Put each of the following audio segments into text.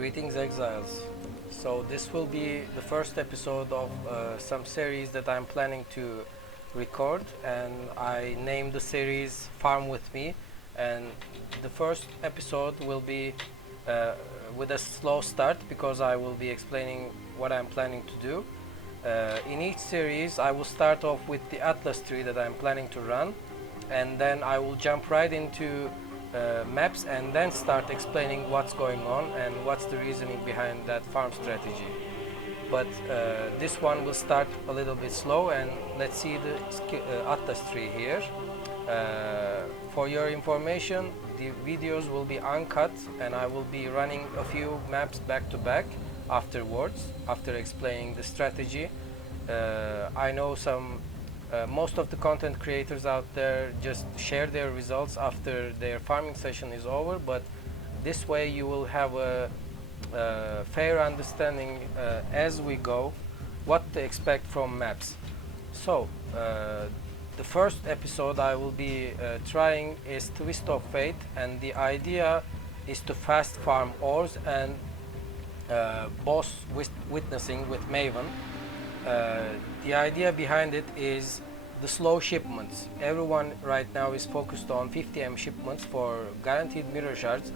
Greetings, exiles. So this will be the first episode of some series that I'm planning to record, and I named the series Farm With Me. And the first episode will be with a slow start because I will be explaining what I'm planning to do. In each series I will start off with the atlas tree that I'm planning to run, and then I will jump right into maps and then start explaining what's going on and what's the reasoning behind that farm strategy. But this one will start a little bit slow, and let's see the atlas tree here. For your information, the videos will be uncut and I will be running a few maps back to back afterwards, after explaining the strategy. I know most of the content creators out there just share their results after their farming session is over, but this way you will have a fair understanding as we go what to expect from maps. So the first episode I will be trying is Twist of Fate, and the idea is to fast farm ores and boss witnessing with Maven. The idea behind it is the slow shipments. Everyone right now is focused on 50M shipments for guaranteed mirror shards,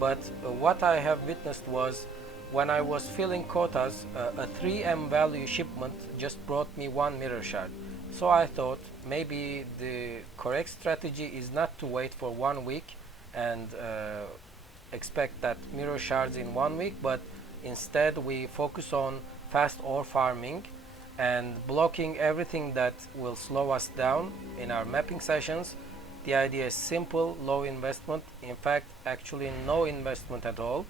but what I have witnessed was when I was filling quotas, a 3M value shipment just brought me 1 mirror shard. So I thought maybe the correct strategy is not to wait for 1 week and expect that mirror shards in 1 week, but instead we focus on fast ore farming and blocking everything that will slow us down in our mapping sessions. The idea is simple, low investment, in fact actually no investment at all,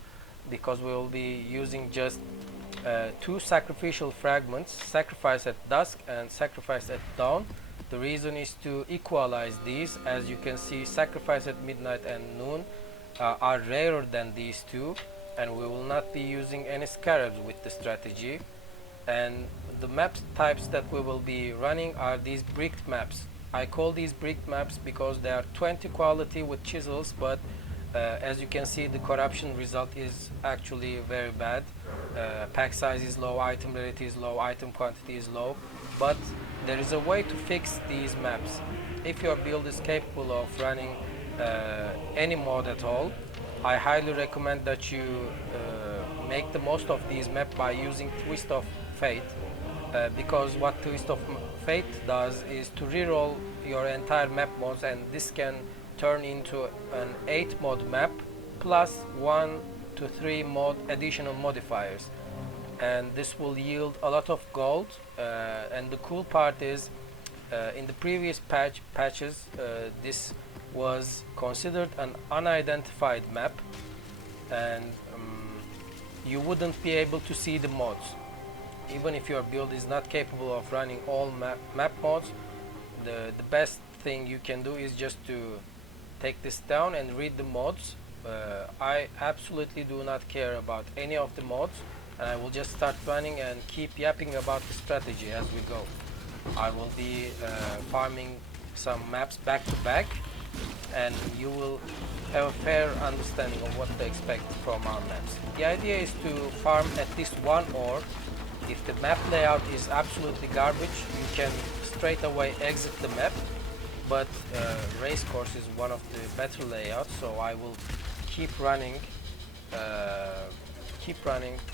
because we will be using just 2 sacrificial fragments, sacrifice at dusk and sacrifice at dawn. The reason is to equalize these. As you can see, sacrifice at midnight and noon are rarer than these two, and we will not be using any scarabs with the strategy. And the map types that we will be running are these bricked maps. I call these bricked maps because they are 20 quality with chisels, but as you can see, the corruption result is actually very bad. Pack size is low, item rarity is low, item quantity is low, but there is a way to fix these maps. If your build is capable of running any mod at all, I highly recommend that you make the most of these maps by using Twist of Fate, because what Twist of Fate does is to reroll your entire map mods, and this can turn into an 8 mod map plus 1 to 3 additional modifiers, and this will yield a lot of gold. And the cool part is in the previous patches this was considered an unidentified map, and you wouldn't be able to see the mods. Even if your build is not capable of running all map mods, the best thing you can do is just to take this down and read the mods. I absolutely do not care about any of the mods, and I will just start running and keep yapping about the strategy as we go. I will be farming some maps back to back, and you will have a fair understanding of what to expect from our maps. The idea is to farm at least 1 ore. If the map layout is absolutely garbage, you can straight away exit the map, but race course is one of the better layouts, so I will keep running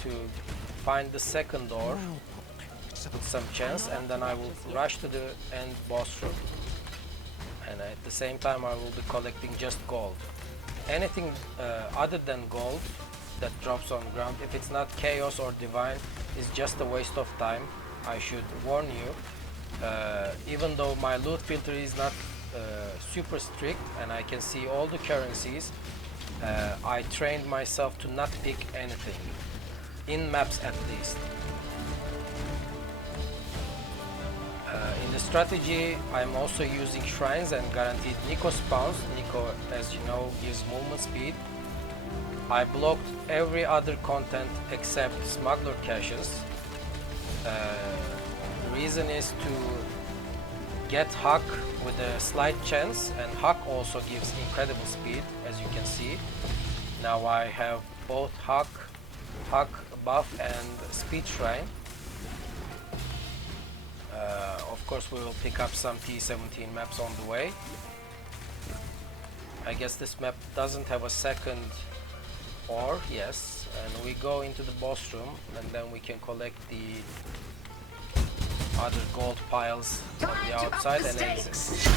to find the second ore with some chance, and then I will rush to the end boss room, and at the same time I will be collecting just gold. Anything other than gold that drops on ground, if it's not chaos or divine, is just a waste of time. I should warn you. Even though my loot filter is not super strict and I can see all the currencies, I trained myself to not pick anything, in maps at least. In the strategy, I'm also using shrines and guaranteed Nico spawns. Nico, as you know, gives movement speed. I blocked every other content except smuggler caches. The reason is to get Huck with a slight chance, and Huck also gives incredible speed, as you can see. Now I have both Huck Huck buff and speed shrine. Of course we will pick up some T17 maps on the way. I guess this map doesn't have a second ore, yes, and we go into the boss room and then we can collect the other gold piles on the outside and exit.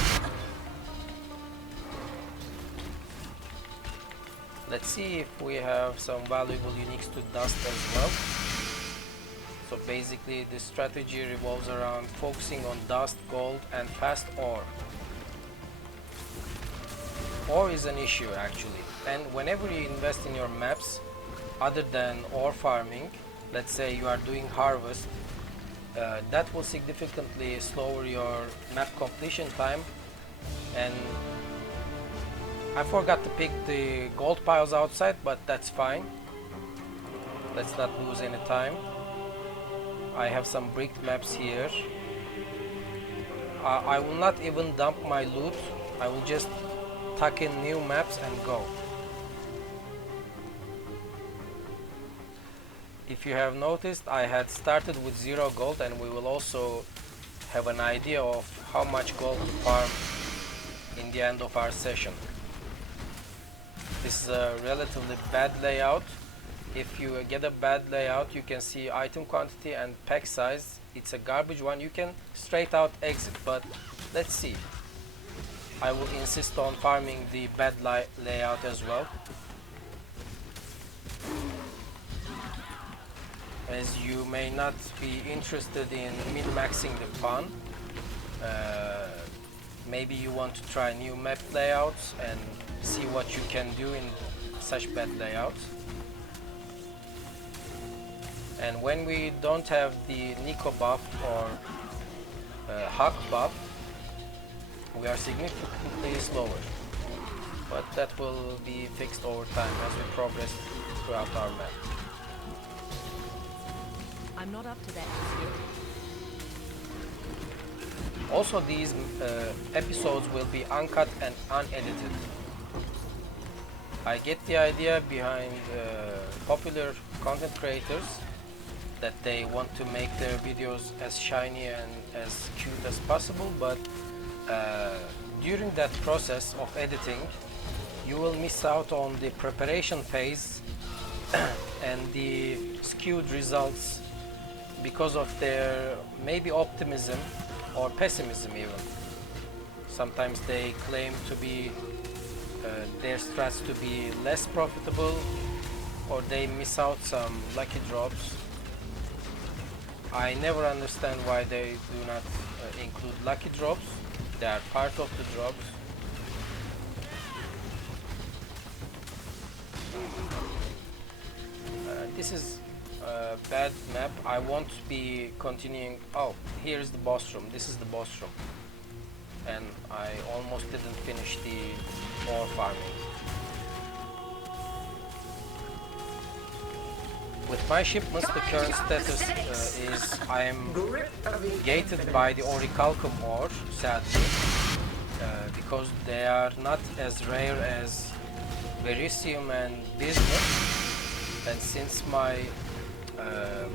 Let's see if we have some valuable uniques to dust as well. So basically this strategy revolves around focusing on dust, gold and fast ore. Ore is an issue actually, and whenever you invest in your maps other than ore farming, let's say you are doing harvest, that will significantly slow your map completion time. And I forgot to pick the gold piles outside, but that's fine. Let's not lose any time. I have some bricked maps here. I will not even dump my loot. I will just tuck in new maps and go. If you have noticed, I had started with 0 gold, and we will also have an idea of how much gold to farm in the end of our session. This is a relatively bad layout. If you get a bad layout, you can see item quantity and pack size. It's a garbage one. You can straight out exit, but let's see. I will insist on farming the bad layout as well. As you may not be interested in min-maxing the fun, maybe you want to try new map layouts and see what you can do in such bad layouts. And when we don't have the Nico buff or Huck buff, we are significantly slower, but that will be fixed over time as we progress throughout our map. I'm not up to that yet. Also, these episodes will be uncut and unedited. I get the idea behind popular content creators that they want to make their videos as shiny and as cute as possible, but during that process of editing, you will miss out on the preparation phase and the skewed results because of their maybe optimism or pessimism even. Sometimes they claim to be their strats to be less profitable, or they miss out some lucky drops. I never understand why they do not include lucky drops. They are part of the drops. This is a bad map. I won't be continuing. Oh, here's the boss room. This is the boss room. And I almost didn't finish the ore farming. With my shipments, the current status is I am gated by the orichalcum ore, sadly, because they are not as rare as verisium and bismuth, and since my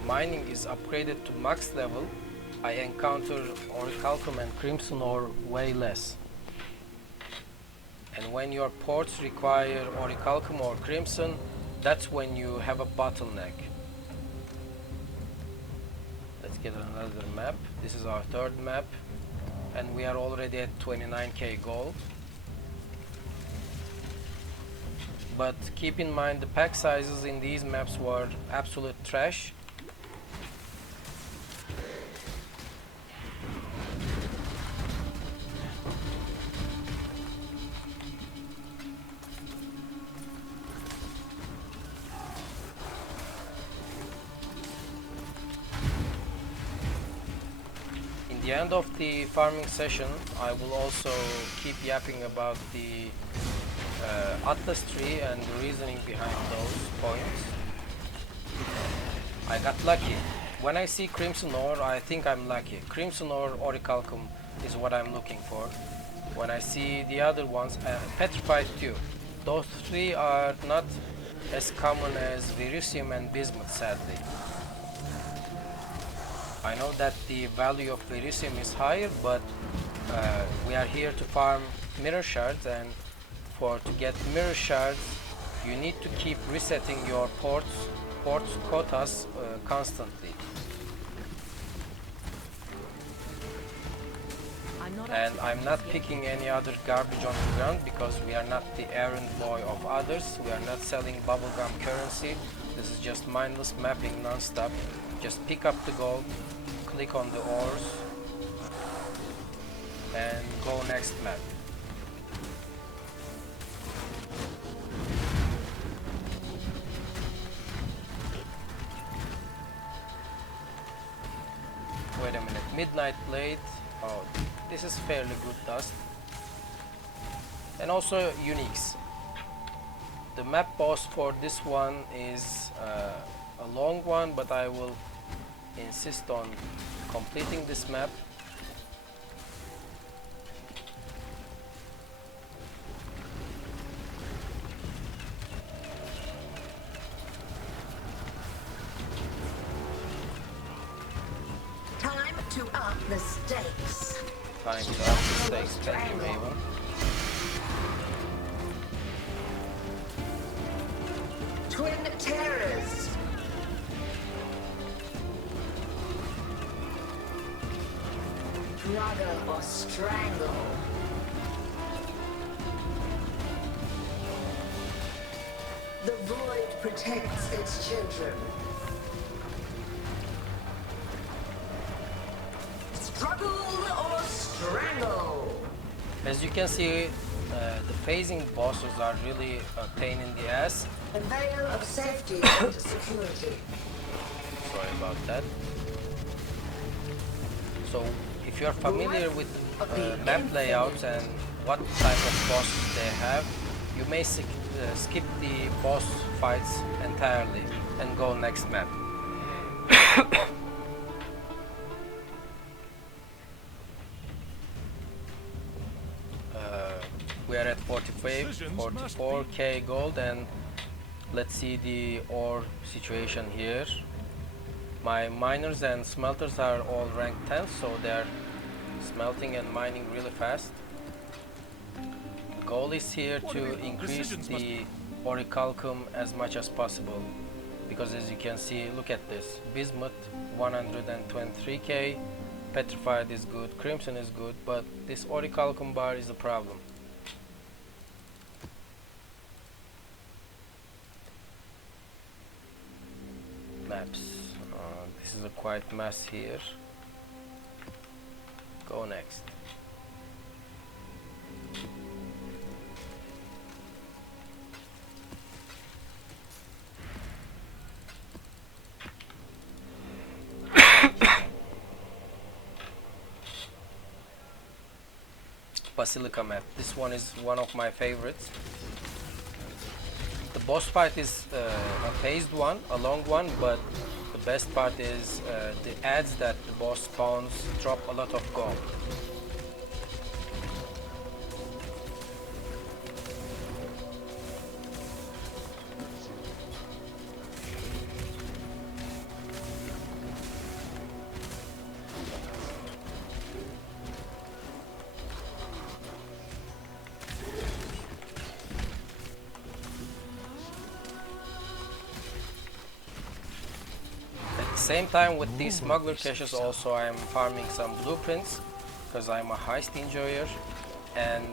mining is upgraded to max level, I encounter orichalcum and crimson ore way less. And when your ports require orichalcum or crimson, that's when you have a bottleneck. Let's get another map. This is our third map, and we are already at 29k gold. But keep in mind the pack sizes in these maps were absolute trash. At the end of the farming session, I will also keep yapping about the Atlas tree and the reasoning behind those points. I got lucky. When I see crimson ore, I think I'm lucky. Crimson ore, orichalcum is what I'm looking for. When I see the other ones, petrified too. Those three are not as common as Verusium and Bismuth, sadly. I know that the value of Verusium is higher, but we are here to farm mirror shards, and to get mirror shards you need to keep resetting your ports quotas constantly. And I'm not picking any other garbage on the ground because we are not the errand boy of others. We are not selling bubblegum currency. This is just mindless mapping non-stop. Just pick up the gold, click on the ores, and go next map. Wait a minute, Midnight Blade. Oh, this is fairly good dust. And also uniques. The map boss for this one is a long one, but I will insist on completing this map. Time to up the stakes. Time to up the stakes. Thank you, Maven. Twin terrors. Struggle or strangle. The void protects its children. Struggle or strangle. As you can see, the phasing bosses are really a pain in the ass. A veil of safety and security. Sorry about that. So, if you are familiar with map layouts and what type of bosses they have, you may skip the boss fights entirely and go next map. We are at 44k gold, and let's see the ore situation here. My miners and smelters are all rank 10, so they're smelting and mining really fast. The goal is here to increase the orichalcum as much as possible, because as you can see, look at this, bismuth 123k, petrified is good, crimson is good, but this orichalcum bar is a problem. Maps. This is a quiet mess here. Go next. Basilica map. This one is one of my favorites. The boss fight is a phased one, a long one, but the best part is the ads that the boss spawns drop a lot of gold. Same time with these smuggler caches, also I'm farming some blueprints because I'm a heist enjoyer, and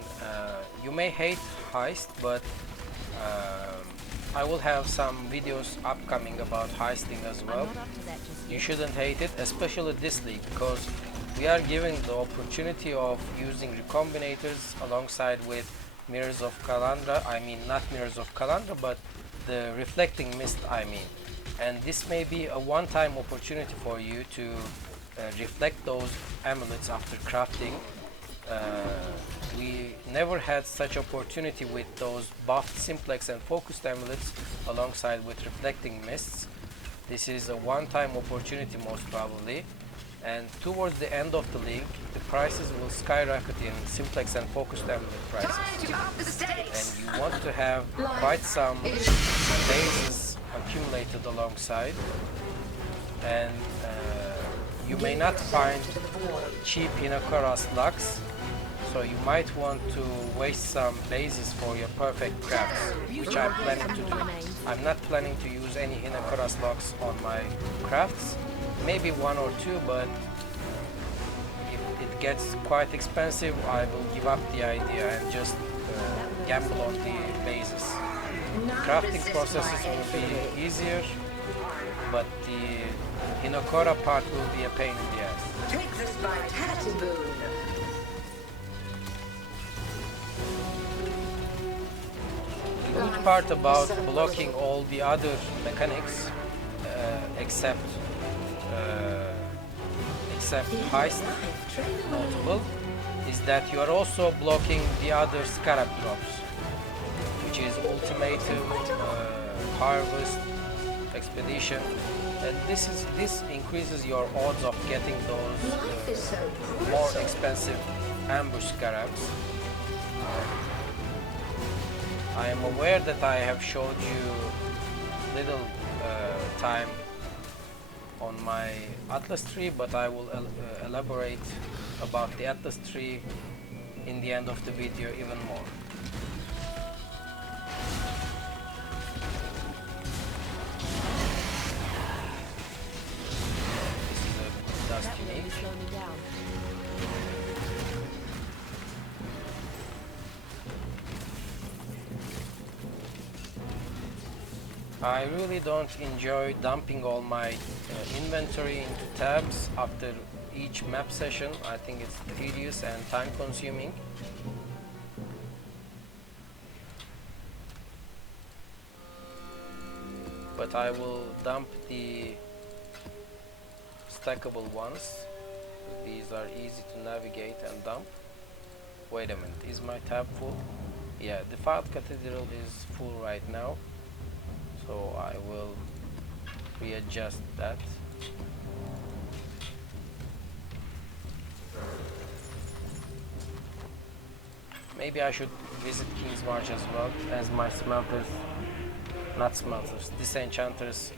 you may hate heist, but I will have some videos upcoming about heisting as well. You shouldn't hate it, especially this league, because we are given the opportunity of using recombinators alongside with mirrors of Calandra. I mean, not mirrors of Calandra, but the reflecting mist, I mean. And this may be a one-time opportunity for you to reflect those amulets after crafting. We never had such opportunity with those buffed simplex and focused amulets alongside with reflecting mists. This is a one-time opportunity most probably. And towards the end of the league, the prices will skyrocket in simplex and focused amulet prices. Time to up the And stakes. you want to have quite some bases accumulated alongside. And you may not find To the void. cheap Hinokora slugs, so you might want to waste some bases for your perfect crafts, which I'm planning to do. I'm not planning to use any Hinokora slugs on my crafts, maybe one or two, but if it gets quite expensive, I will give up the idea and just gamble on the bases. Crafting processes will be easier, but the Hinokora part will be a pain in the ass. Take this vitality boon. The good part about blocking all the other mechanics, except heist notable, is that you are also blocking the other scarab drops, which is ultimatum, harvest, expedition, and this increases your odds of getting those Life is so more brutal. expensive ambush scarabs. I am aware that I have showed you little time on my Atlas tree, but I will elaborate about the Atlas tree in the end of the video even more. This is a good dust That will unique. only slow me down. I really don't enjoy dumping all my inventory into tabs after each map session. I think it's tedious and time consuming. But I will dump the stackable ones. These are easy to navigate and dump. Wait a minute, is my tab full? Yeah, the Defiled Cathedral is full right now. So I will readjust that. Maybe I should visit King's March as well, as my smelters, not smelters, disenchanters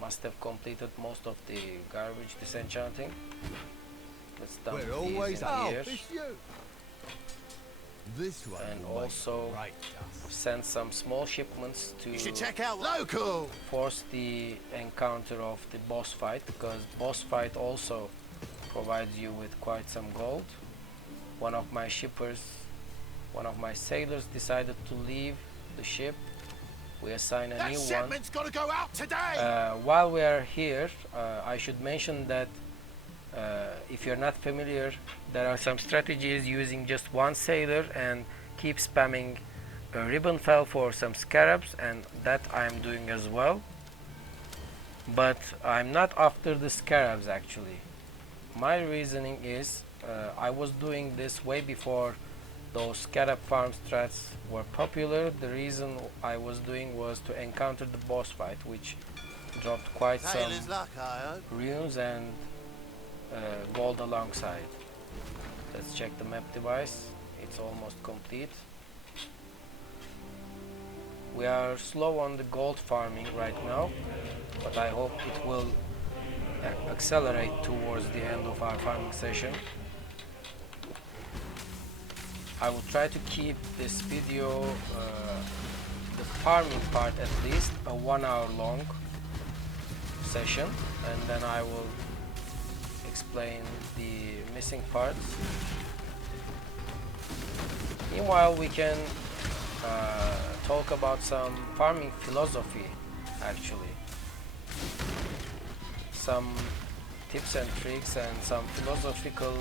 must have completed most of the garbage disenchanting. Let's dump We're these always in out. here. It's you. This one. And will make also great dust. send some small shipments to You should check out local. force the encounter of the boss fight, because boss fight also provides you with quite some gold. One of my shippers, one of my sailors decided to leave the ship. We assign a That new one. shipment's got to go out today. While we are here, I should mention that if you're not familiar, there are some strategies using just one sailor and keep spamming ribbon fell for some scarabs, and that I'm doing as well. But I'm not after the scarabs actually. My reasoning is I was doing this way before those scarab farm strats were popular. The reason I was doing was to encounter the boss fight, which dropped quite some Sailor's luck, I hope. runes and gold alongside. Let's check the map device. It's almost complete. We are slow on the gold farming right now, but I hope it will accelerate towards the end of our farming session. I will try to keep this video, the farming part at least, a 1 hour long session, and then I will explain the missing parts. Meanwhile, we can talk about some farming philosophy actually. Some tips and tricks and some philosophical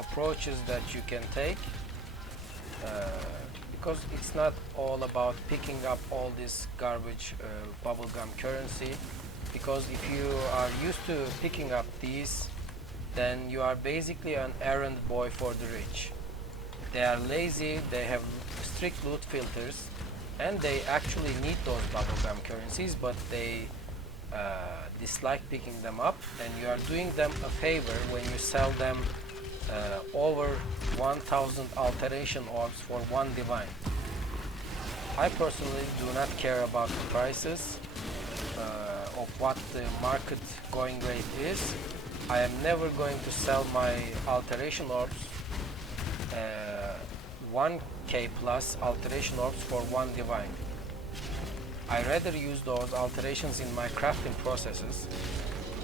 approaches that you can take, because it's not all about picking up all this garbage bubblegum currency, because if you are used to picking up these, then you are basically an errand boy for the rich. They are lazy, they have strict loot filters, and they actually need those bubblegum currencies, but they dislike picking them up, and you are doing them a favor when you sell them over 1000 alteration orbs for one divine. I personally do not care about the prices of what the market going rate is. I am never going to sell my alteration orbs 1k plus alteration orbs for one divine. I rather use those alterations in my crafting processes.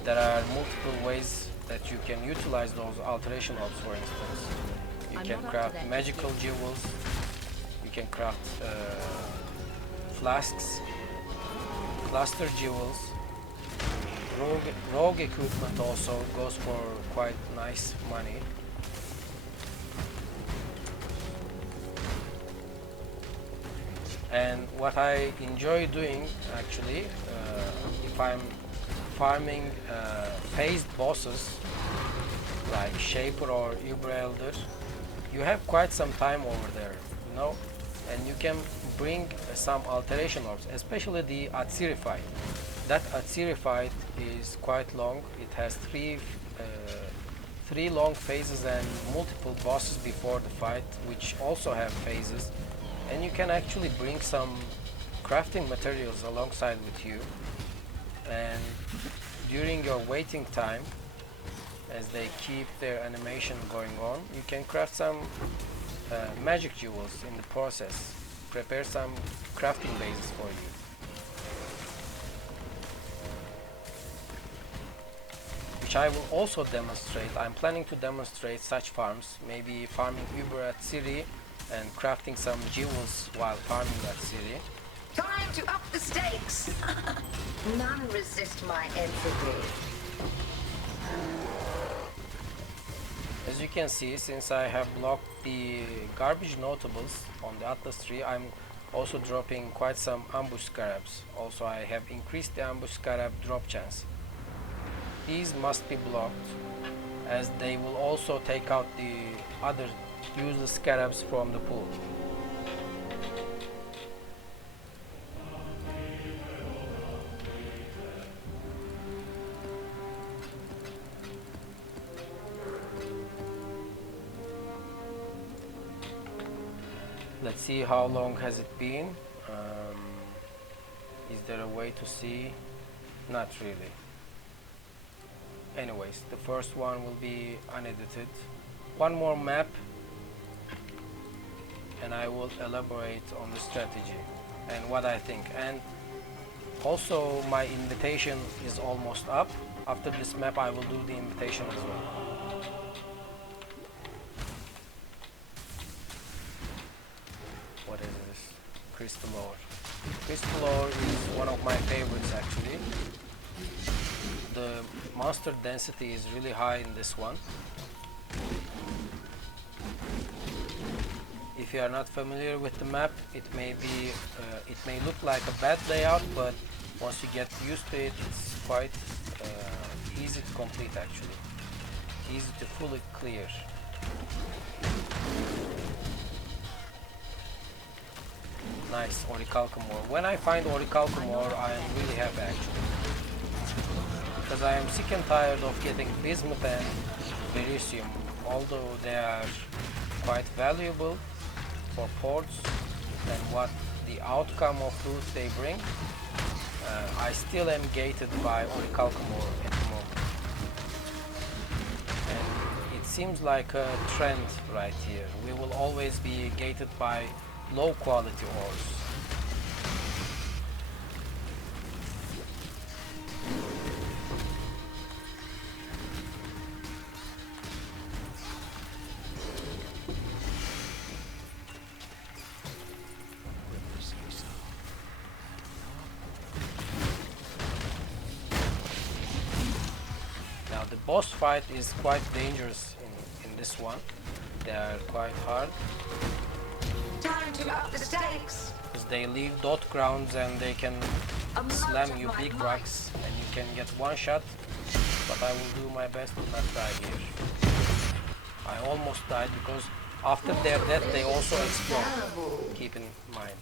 There are multiple ways that you can utilize those alteration orbs. For instance, you can craft magical jewels, you can craft flasks, cluster jewels. Rogue equipment also goes for quite nice money. And what I enjoy doing actually, if I'm farming phased bosses like Shaper or Uber Elder, you have quite some time over there, you know, and you can bring some alteration orbs, especially the Atsirified. That Atsirified is quite long. It has three long phases and multiple bosses before the fight, which also have phases. And you can actually bring some crafting materials alongside with you, and during your waiting time, as they keep their animation going on, you can craft some magic jewels in the process, prepare some crafting bases for you. Which I will also demonstrate. I'm planning to demonstrate such farms, maybe farming Uber at City and crafting some jewels while farming that city. Time to up the stakes. None resist my entropy. As you can see, since I have blocked the garbage notables on the Atlas tree, I'm also dropping quite some ambush scarabs. Also, I have increased the ambush scarab drop chance. These must be blocked, as they will also take out the other useless scarabs from the pool. Let's see how long has it been. Is there a way to see? Not really. Anyways, the first one will be unedited. One more map and I will elaborate on the strategy and what I think. And also my invitation is almost up. After this map I will do the invitation as well. What is this? Crystal ore. Crystal ore is one of my favorites actually. The monster density is really high in this one. If you are not familiar with the map, it may look like a bad layout, but once you get used to it, it's quite easy to complete actually. Easy to fully clear. Nice, orichalcum ore. When I find orichalcum ore, I am really happy actually. Because I am sick and tired of getting bismuth and beryllium, although they are quite valuable for ports and what the outcome of loot they bring. I still am gated by orichalcum ore at the moment. And it seems like a trend right here. We will always be gated by low quality ores. Now the boss fight is quite dangerous in this one. They are quite hard. Time to up the stakes. Because they leave dot grounds and they can slam you big rocks and you can get one shot, but I will do my best to not die here. I almost died because after their death they also explode. Keep in mind.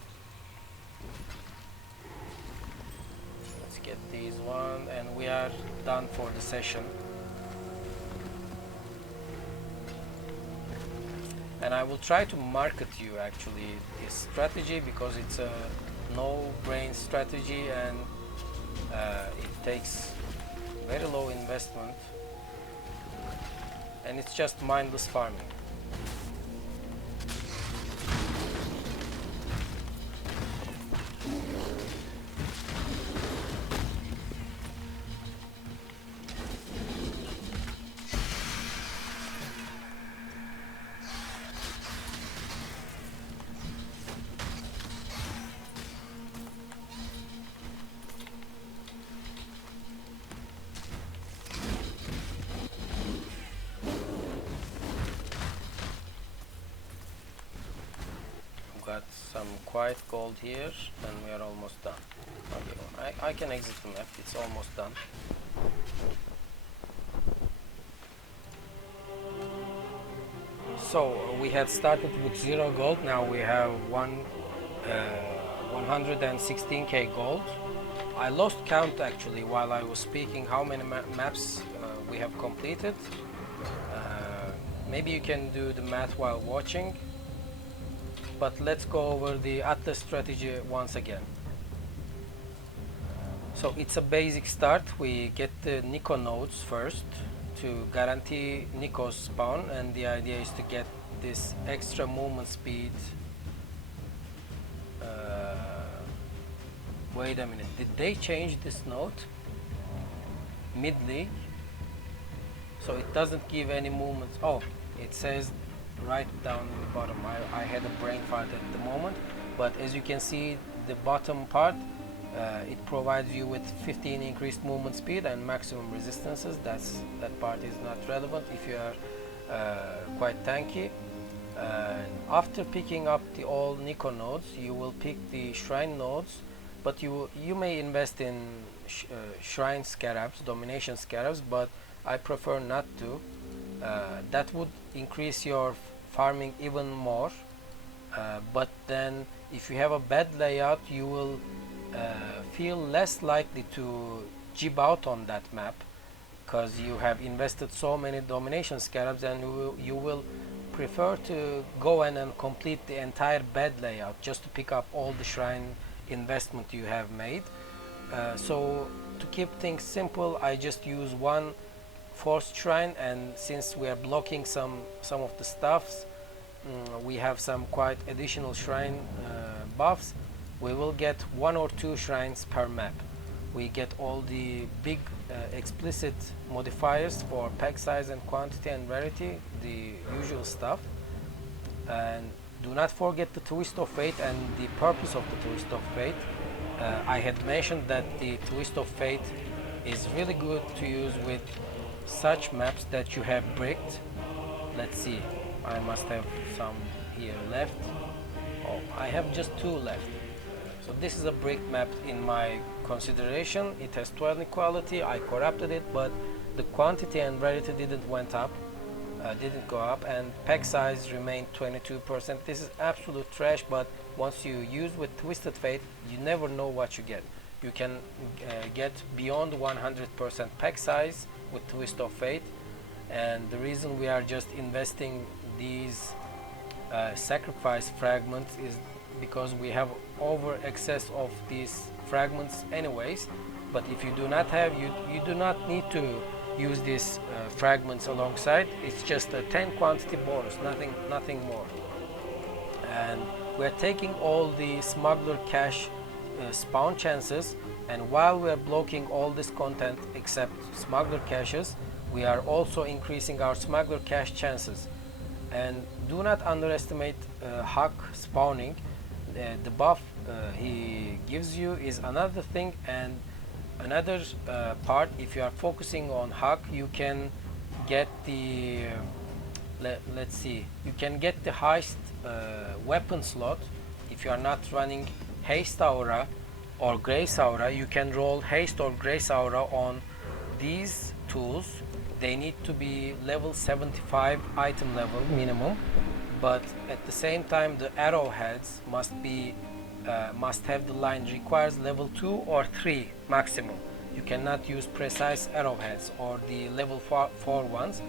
Let's get These one, and we are done for the session. And I will try to market you actually this strategy because it's a no-brain strategy, and it takes very low investment, and it's just mindless farming. Got some quiet gold here, and we are almost done. Okay, I can exit the map, it's almost done. So we had started with 0 gold, now we have 116k gold. I lost count actually while I was speaking how many maps we have completed. Maybe you can do the math while watching. But let's go over the Atlas strategy once again. So it's a basic start. We get the Nico nodes first to guarantee Nico's spawn, and the idea is to get this extra movement speed. Wait a minute, did they change this node mid-league? So it doesn't give any movements. Oh, it says right down in the bottom. I had a brain fart at the moment, but as you can see, the bottom part, it provides you with 15 increased movement speed and maximum resistances. That part is not relevant if you are quite tanky. After picking up the all Nico nodes, you will pick the shrine nodes, but you may invest in shrine scarabs, domination scarabs, but I prefer not to. That would increase your farming even more, but then if you have a bad layout, you will feel less likely to jib out on that map because you have invested so many domination scarabs, and you will prefer to go in and complete the entire bed layout just to pick up all the shrine investment you have made. So to keep things simple, I just use one forced shrine, and since we are blocking some of the stuffs, we have some quite additional shrine buffs. We will get 1 or 2 shrines per map. We get all the big explicit modifiers for pack size and quantity and rarity, the usual stuff. And do not forget the twist of fate and the purpose of the twist of fate. I had mentioned that the twist of fate is really good to use with such maps that you have bricked. Let's see, I must have some here left. Oh, I have just 2 left. So this is a brick map in my consideration. It has 12 quality. I corrupted it, but the quantity and rarity didn't go up, and pack size remained 22%. This is absolute trash, but once you use with Twisted Fate, you never know what you get. You can get beyond 100% pack size with Twist of Fate, and the reason we are just investing these sacrifice fragments is because we have over excess of these fragments anyways. But if you do not have, you do not need to use these fragments alongside. It's just a 10 quantity bonus, nothing more. And we're taking all the smuggler cache spawn chances, and while we're blocking all this content except smuggler caches, we are also increasing our smuggler cache chances. And do not underestimate Huck spawning. The buff he gives you is another thing, and another part. If you are focusing on Huck, you can get the let's see, you can get the highest weapon slot. If you are not running haste aura or grace aura, you can roll haste or grace aura on these tools. They need to be level 75 item level minimum, but at the same time the arrowheads must have the line requires level 2 or 3 maximum. you cannot use precise arrowheads or the level 4 ones.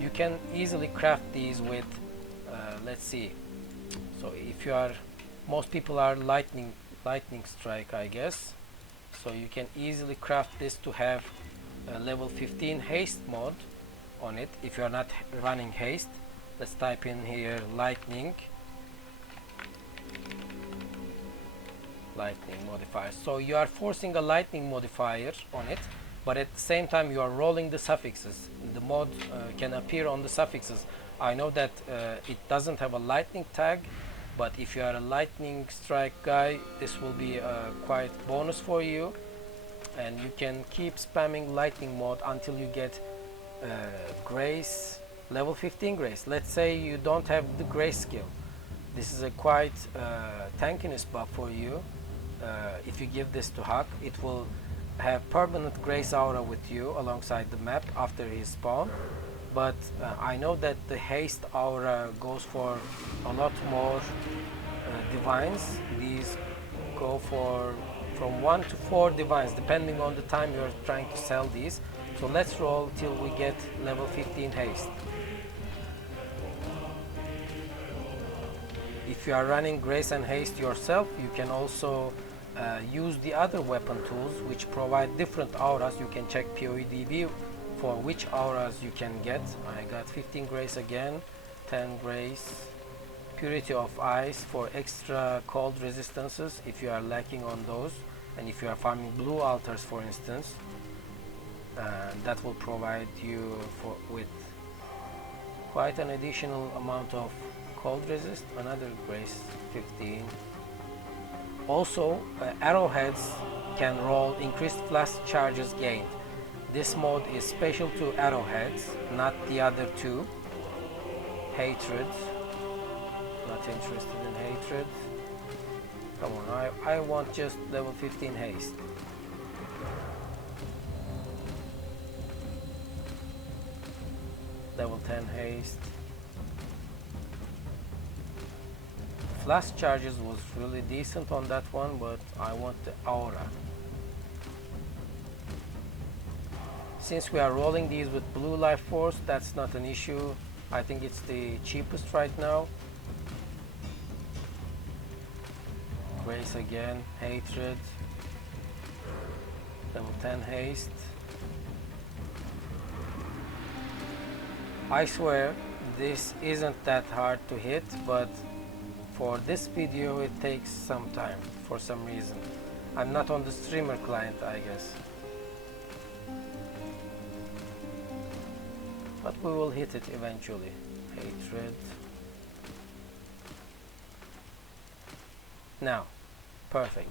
You can easily craft these with let's see, so if you are, most people are lightning strike, I guess, so you can easily craft this to have a level 15 haste mode on it if you are not running haste. Let's type in here lightning modifier. So you are forcing a lightning modifier on it, but at the same time you are rolling the suffixes. The mod can appear on the suffixes. I know that it doesn't have a lightning tag, but if you are a lightning strike guy, this will be a quite bonus for you, and you can keep spamming lightning mode until you get grace, level 15 grace. Let's say you don't have the grace skill. This is a quite tankiness buff for you. If you give this to Huck, it will have permanent grace aura with you alongside the map after his spawn. But I know that the haste aura goes for a lot more divines. These go for from 1 to 4 divines depending on the time you're trying to sell these. So let's roll till we get level 15 haste. If you are running grace and haste yourself, you can also use the other weapon tools which provide different auras. You can check POE for which auras you can get. I got 15 grace again, 10 grace, purity of ice for extra cold resistances if you are lacking on those, and if you are farming blue altars for instance, that will provide you with quite an additional amount of cold resist. Another grace 15. Also arrowheads can roll increased flash charges gained. This mode is special to arrowheads, not the other two. Hatred, not interested in hatred. Come on, I want just level 15 haste. Level 10 haste. Flash charges was really decent on that one, but I want the aura. Since we are rolling these with blue life force, that's not an issue. I think it's the cheapest right now. Grace again, hatred, level 10 haste. I swear this isn't that hard to hit, but for this video it takes some time for some reason. I'm not on the streamer client, I guess. But we will hit it eventually. Hatred. Now, perfect.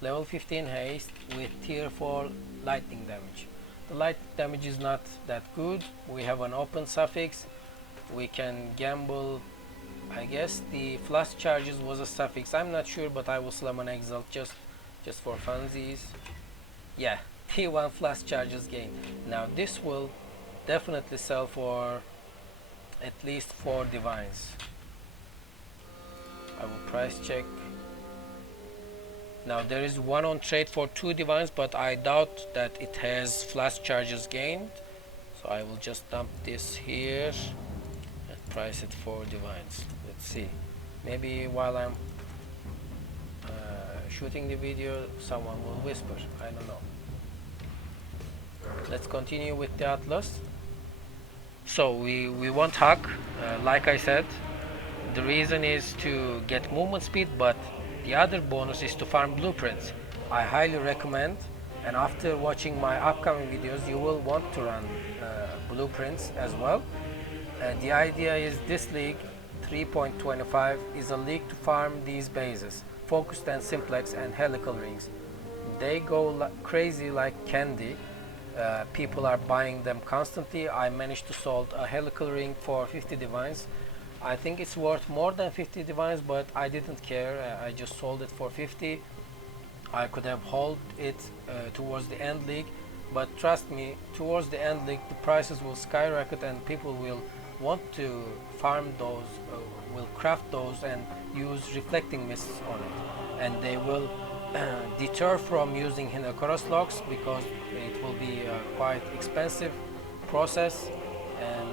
Level 15 haste with tier 4 lightning damage. The light damage is not that good. We have an open suffix. We can gamble. I guess the flash charges was a suffix. I'm not sure, but I will slam an exile just for funsies. Yeah, T1 flash charges gain. Now this will definitely sell for at least 4 divines. I will price check. Now there is one on trade for 2 divines, but I doubt that it has flash charges gained. So I will just dump this here and price it for divines. Let's see. Maybe while I'm shooting the video, someone will whisper. I don't know. Let's continue with the Atlas. So we want Huck, like I said. The reason is to get movement speed, but the other bonus is to farm blueprints. I highly recommend, and after watching my upcoming videos you will want to run blueprints as well. The idea is this league 3.25 is a league to farm these bases, focused and simplex and helical rings. They go crazy like candy. People are buying them constantly. I managed to sold a helical ring for 50 divines. I think it's worth more than 50 divines, but I didn't care. I just sold it for 50. I could have held it towards the end league, but trust me, towards the end league the prices will skyrocket and people will want to farm those, will craft those and use reflecting mists on it, and they will deter from using Hinokoros locks because it will be a quite expensive process, and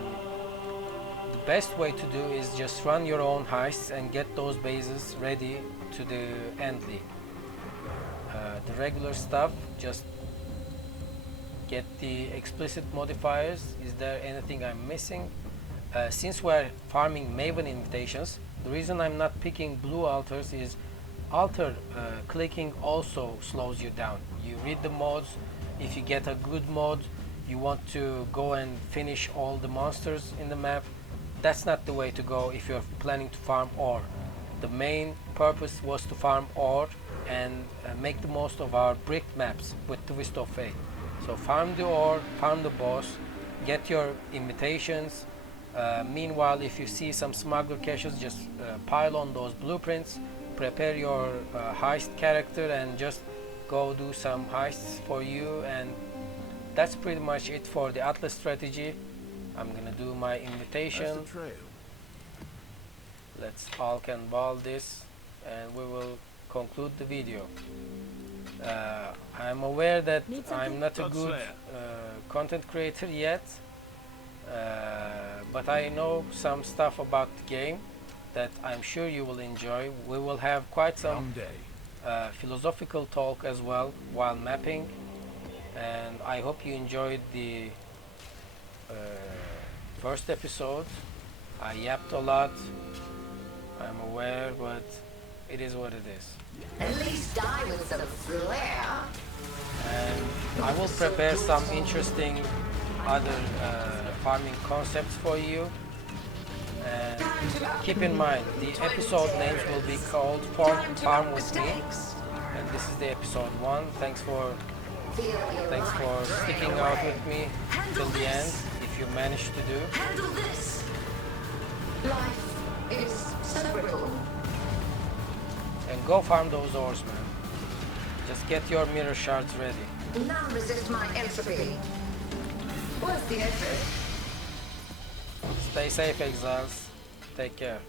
the best way to do is just run your own heists and get those bases ready to the end league. The regular stuff, just get the explicit modifiers. Is there anything I'm missing? Since we're farming Maven invitations, the reason I'm not picking blue altars is altar clicking also slows you down. You read the mods. If you get a good mod, you want to go and finish all the monsters in the map. That's not the way to go if you're planning to farm ore. The main purpose was to farm ore and make the most of our bricked maps with Twist of Fate. So farm the ore, farm the boss, get your invitations. Meanwhile, if you see some smuggler caches, just pile on those blueprints, prepare your heist character and just go do some heists for you, and that's pretty much it for the Atlas strategy. I'm gonna do my invitation. Let's Alk and Ball this and we will conclude the video. I'm aware that I'm not a good content creator yet, but I know some stuff about the game that I'm sure you will enjoy. We will have quite some philosophical talk as well while mapping, and I hope you enjoyed the first episode. I yapped a lot, I'm aware, but it is what it is. At least die with some flair. And I will prepare some interesting other farming concepts for you. And keep in mind, the episode names will be called Farm With Me. And this is the episode 1. Thanks for sticking out with me till the end, if you managed to do. Handle this. Life is so brittle. And go farm those ores, man. Just get your mirror shards ready. None resist my entropy. Worth the effort. Stay safe, exiles. Take care.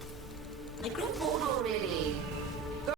I grew bored already.